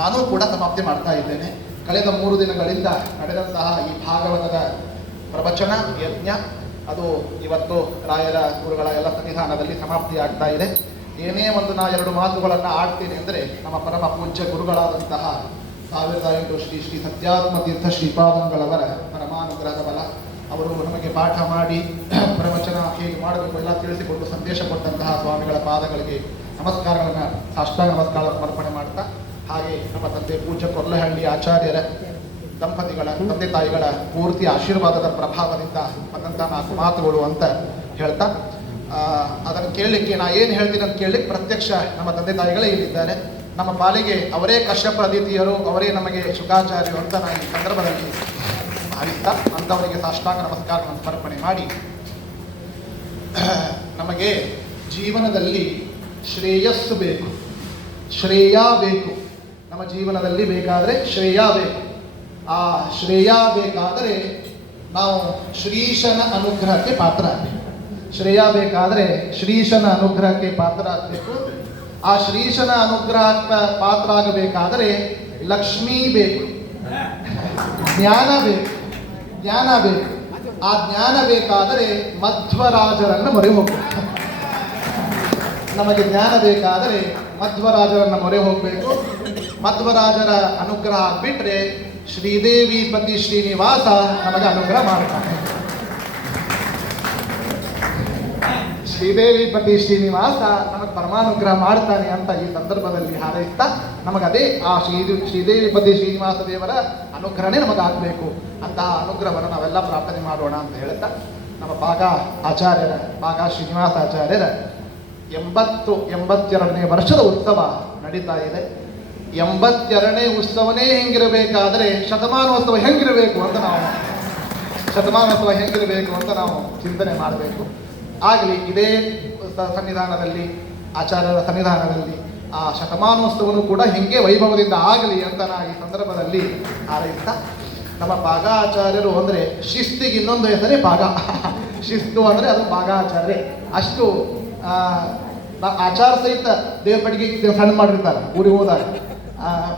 ನಾನೂ ಕೂಡ ಸಮಾಪ್ತಿ ಮಾಡ್ತಾ ಇದ್ದೇನೆ. ಕಳೆದ 3 ದಿನಗಳಿಂದ ನಡೆದಂತಹ ಈ ಭಾಗವತದ ಪ್ರವಚನ ಯಜ್ಞ ಅದು ಇವತ್ತು ರಾಯರ ಗುರುಗಳ ಎಲ್ಲ ಸನ್ನಿಧಾನದಲ್ಲಿ ಸಮಾಪ್ತಿ ಆಗ್ತಾ ಇದೆ. ಏನೇ ಒಂದು ನಾ 2 ಮಾತುಗಳನ್ನು ಆಡ್ತೀನಿ ಅಂದರೆ ನಮ್ಮ ಪರಮ ಪೂಜ್ಯ ಗುರುಗಳಾದಂತಹ 1008 ಶ್ರೀ ಶ್ರೀ ಸತ್ಯಾತ್ಮ ತೀರ್ಥ ಶ್ರೀಪಾದಂಗಳವರ ಪರಮಾನುಗ್ರಹದ ಬಲ. ಅವರು ನಮಗೆ ಪಾಠ ಮಾಡಿ ಪ್ರವಚನ ಹೇಗೆ ಮಾಡಬೇಕು ಎಲ್ಲ ತಿಳಿಸಿಕೊಟ್ಟು ಸಂದೇಶ ಕೊಟ್ಟಂತಹ ಸ್ವಾಮಿಗಳ ಪಾದಗಳಿಗೆ ನಮಸ್ಕಾರಗಳನ್ನು ಸಾಷ್ಟಾಂಗ ನಮಸ್ಕಾರ ಸಮರ್ಪಣೆ ಮಾಡ್ತಾ, ಹಾಗೆ ನಮ್ಮ ತಂದೆ ಪೂಜ್ಯ ಕೊರ್ಲಹಳ್ಳಿ ಆಚಾರ್ಯರ ದಂಪತಿಗಳ ತಂದೆ ತಾಯಿಗಳ ಪೂರ್ತಿ ಆಶೀರ್ವಾದದ ಪ್ರಭಾವದಿಂದ ಬಂದಂಥ 4 ಮಾತುಗಳು ಅಂತ ಹೇಳ್ತಾ, ಅದನ್ನು ಕೇಳಲಿಕ್ಕೆ ನಾ ಏನು ಹೇಳ್ತೀನಿ ಅಂತ ಕೇಳಲಿಕ್ಕೆ ಪ್ರತ್ಯಕ್ಷ ನಮ್ಮ ತಂದೆ ತಾಯಿಗಳೇ ಇಲ್ಲಿದ್ದಾರೆ. ನಮ್ಮ ಪಾಲಿಗೆ ಅವರೇ ಕಶ್ಯಪ ಅದಿತಿಯರು, ಅವರೇ ನಮಗೆ ಶುಕಾಚಾರ್ಯರು ಅಂತ ನಾನು ಈ ಸಂದರ್ಭದಲ್ಲಿ ಭಾವಿಸ್ತಾ ಅಂಥವರಿಗೆ ಸಾಷ್ಟಾಂಗ ನಮಸ್ಕಾರ ಸಮರ್ಪಣೆ ಮಾಡಿ, ನಮಗೆ ಜೀವನದಲ್ಲಿ ಶ್ರೇಯಸ್ಸು ಬೇಕು, ಶ್ರೇಯ ಬೇಕು. ನಮ್ಮ ಜೀವನದಲ್ಲಿ ಬೇಕಾದರೆ ಶ್ರೇಯ ಬೇಕು. ಆ ಶ್ರೇಯ ಬೇಕಾದರೆ ನಾವು ಶ್ರೀಶನ ಅನುಗ್ರಹಕ್ಕೆ ಪಾತ್ರ ಆಗಬೇಕು. ಶ್ರೇಯ ಬೇಕಾದರೆ ಶ್ರೀಶನ ಅನುಗ್ರಹಕ್ಕೆ ಪಾತ್ರ ಆಗಬೇಕು. ಆ ಶ್ರೀಶನ ಅನುಗ್ರಹಕ್ಕೆ ಪಾತ್ರ ಆಗಬೇಕಾದರೆ ಲಕ್ಷ್ಮೀ ಬೇಕು, ಜ್ಞಾನ ಬೇಕು, ಜ್ಞಾನ ಬೇಕು. ಆ ಜ್ಞಾನ ಬೇಕಾದರೆ ಮಧ್ವರಾಜರನ್ನು ಮೊರೆ ಹೋಗಬೇಕು. ನಮಗೆ ಜ್ಞಾನ ಬೇಕಾದರೆ ಮಧ್ವರಾಜರನ್ನು ಮೊರೆ ಹೋಗಬೇಕು. ಮಧ್ವರಾಜರ ಅನುಗ್ರಹ ಆಗಿಬಿಟ್ರೆ ಶ್ರೀದೇವಿ ಪತಿ ಶ್ರೀನಿವಾಸ ನಮಗೆ ಅನುಗ್ರಹ ಮಾಡ್ತಾನೆ. ಶ್ರೀದೇವಿ ಪತಿ ಶ್ರೀನಿವಾಸ ನಮಗೆ ಪರಮಾನುಗ್ರಹ ಮಾಡ್ತಾನೆ ಅಂತ ಈ ಸಂದರ್ಭದಲ್ಲಿ ಹಾರೈಸ್ತಾ, ನಮಗದೇ ಆ ಶ್ರೀದೇವಿ ಪತಿ ಶ್ರೀನಿವಾಸ ದೇವರ ಅನುಗ್ರಹನೇ ನಮಗಾಗಬೇಕು. ಅಂತಹ ಅನುಗ್ರಹವನ್ನು ನಾವೆಲ್ಲ ಪ್ರಾರ್ಥನೆ ಮಾಡೋಣ ಅಂತ ಹೇಳ್ತಾ, ನಮ್ಮ ಭಾಗ ಆಚಾರ್ಯರ ಭಾಗ ಶ್ರೀನಿವಾಸ ಆಚಾರ್ಯರ 82ನೇ ವರ್ಷದ ಉತ್ಸವ ನಡೀತಾ ಇದೆ. 82ನೇ ಉತ್ಸವನೇ ಹೆಂಗಿರಬೇಕಾದರೆ ಶತಮಾನೋತ್ಸವ ಹೆಂಗಿರಬೇಕು ಅಂತ ನಾವು ಚಿಂತನೆ ಮಾಡಬೇಕು. ಆಗಲಿ ಇದೇ ಸನ್ನಿಧಾನದಲ್ಲಿ, ಆಚಾರ್ಯರ ಸನ್ನಿಧಾನದಲ್ಲಿ ಆ ಶತಮಾನೋತ್ಸವನು ಕೂಡ ಹೆಂಗೆ ವೈಭವದಿಂದ ಆಗಲಿ ಅಂತ ನಾ ಈ ಸಂದರ್ಭದಲ್ಲಿ ಹಾರೈಸ್ತಾ, ನಮ್ಮ ಭಾಗಾಚಾರ್ಯರು ಅಂದರೆ ಶಿಸ್ತಿಗೆ ಇನ್ನೊಂದು ಹೆಸರೇ ಭಾಗ. ಶಿಸ್ತು ಅಂದರೆ ಅದು ಭಾಗಾಚಾರ್ಯ. ಅಷ್ಟು ಆಚಾರ ಸಹಿತ ದೇವಪಡಿಗೆ ಸಣ್ಣ ಮಾಡಿರ್ತಾರೆ. ಊರಿಗೆ ಹೋದಾಗ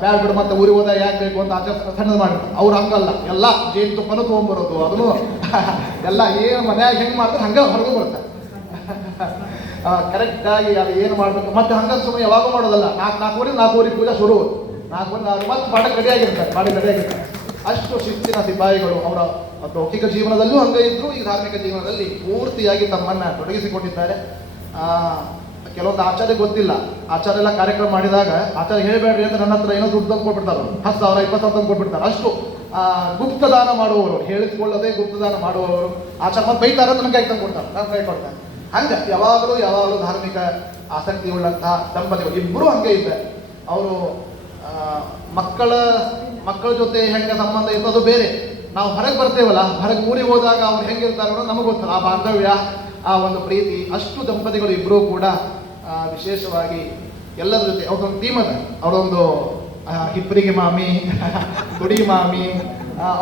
ಬ್ಯಾಡ್ ಬಿಡು ಮತ್ತೆ ಊರಿಗೆ ಹೋದಾಗ ಯಾಕೆ ಬೇಕು ಅಂತ ಆಚಾರ ಸಣ್ಣದು ಮಾಡಿರ್ತಾರೆ. ಅವ್ರು ಹಂಗಲ್ಲ, ಎಲ್ಲ ಜೇನು ತುಪ್ಪನೂ ತೊಗೊಂಬರೋದು, ಅದನ್ನು ಎಲ್ಲ ಏನು ಮನ್ಯಾಗ ಹೆಂಗೆ ಮಾಡ್ತಾರೆ ಹಂಗೆ ಹೊರಗೆ ಬರ್ತಾರೆ. ಕರೆಕ್ಟಾಗಿ ಅದು ಏನು ಮಾಡಬೇಕು ಮತ್ತೆ ಹಂಗೆ ಸುಮ್ಮನೆ ಯಾವಾಗೂ ಮಾಡೋದಲ್ಲ. 4 ಪೂಜೆ ಶುರು, 4 ಮತ್ತೆ ಪಾಠಕ್ಕೆ ರೆಡಿಯಾಗಿರ್ತಾರೆ. ಅಷ್ಟು ಶಿಸ್ತಿನ ಸಿಪಾಯಿಗಳು. ಅವರ ಲೌಕಿಕ ಜೀವನದಲ್ಲೂ ಹಂಗೆ ಇದ್ರು, ಈ ಧಾರ್ಮಿಕ ಜೀವನದಲ್ಲಿ ಪೂರ್ತಿಯಾಗಿ ತಮ್ಮನ್ನು ತೊಡಗಿಸಿಕೊಂಡಿದ್ದಾರೆ. ಕೆಲವೊಂದು ಆಚಾರ್ಯ ಗೊತ್ತಿಲ್ಲ, ಆಚಾರ್ಯ ಎಲ್ಲ ಕಾರ್ಯಕ್ರಮ ಮಾಡಿದಾಗ ಆಚಾರ್ಯ ಹೇಳಬೇಡ್ರಿ ಅಂತ ನನ್ನ ಹತ್ರ ಏನೋ ದುಡ್ಡು ತಂದು ಕೊಟ್ಬಿಡ್ತಾರೆ. 10,000 20,000 ತಂದು ಕೊಟ್ಬಿಡ್ತಾರೆ. ಅಷ್ಟು ಗುಪ್ತದಾನ ಮಾಡುವವರು, ಹೇಳಿಕೊಳ್ಳದೆ ಗುಪ್ತದಾನ ಮಾಡುವವರು. ಆಚಾರ್ಯ ಮತ್ತೆ ಬೈತಾರೆ ಅಂತ ನನಗೆ ತಂದು ಕೊಡ್ತಾರೆ, ನಾನು ಕೈ ಕೊಡ್ತಾರೆ. ಹಂಗೆ ಯಾವಾಗಲೂ ಧಾರ್ಮಿಕ ಆಸಕ್ತಿ ಉಳ್ಳಂತಹ ದಂಪತಿಗಳು ಇಬ್ಬರು ಹಂಗೆ ಇದ್ದಾರೆ. ಅವರು ಮಕ್ಕಳ ಜೊತೆ ಹೆಂಗೆ ಸಂಬಂಧ ಇತ್ತು ಅದು ಬೇರೆ. ನಾವು ಹೊರಗೆ ಬರ್ತೇವಲ್ಲ, ಹೊರಗೆ ಊರಿಗೆ ಹೋದಾಗ ಅವ್ರು ಹೆಂಗಿರ್ತಾರೆ ಅನ್ನೋದು ನಮಗೆ ಗೊತ್ತಲ್ಲ. ಆ ಬಾಂಧವ್ಯ, ಆ ಒಂದು ಪ್ರೀತಿ, ಅಷ್ಟು ದಂಪತಿಗಳು ಇಬ್ಬರೂ ಕೂಡ ವಿಶೇಷವಾಗಿ ಎಲ್ಲರ ಜೊತೆ ಅವ್ರದ್ದೊಂದು ಟೀಮ್ ಅದ. ಅವರೊಂದು ಹಿಪ್ಪರಿಗೆ ಮಾಮಿ, ಗುಡಿ ಮಾಮಿ,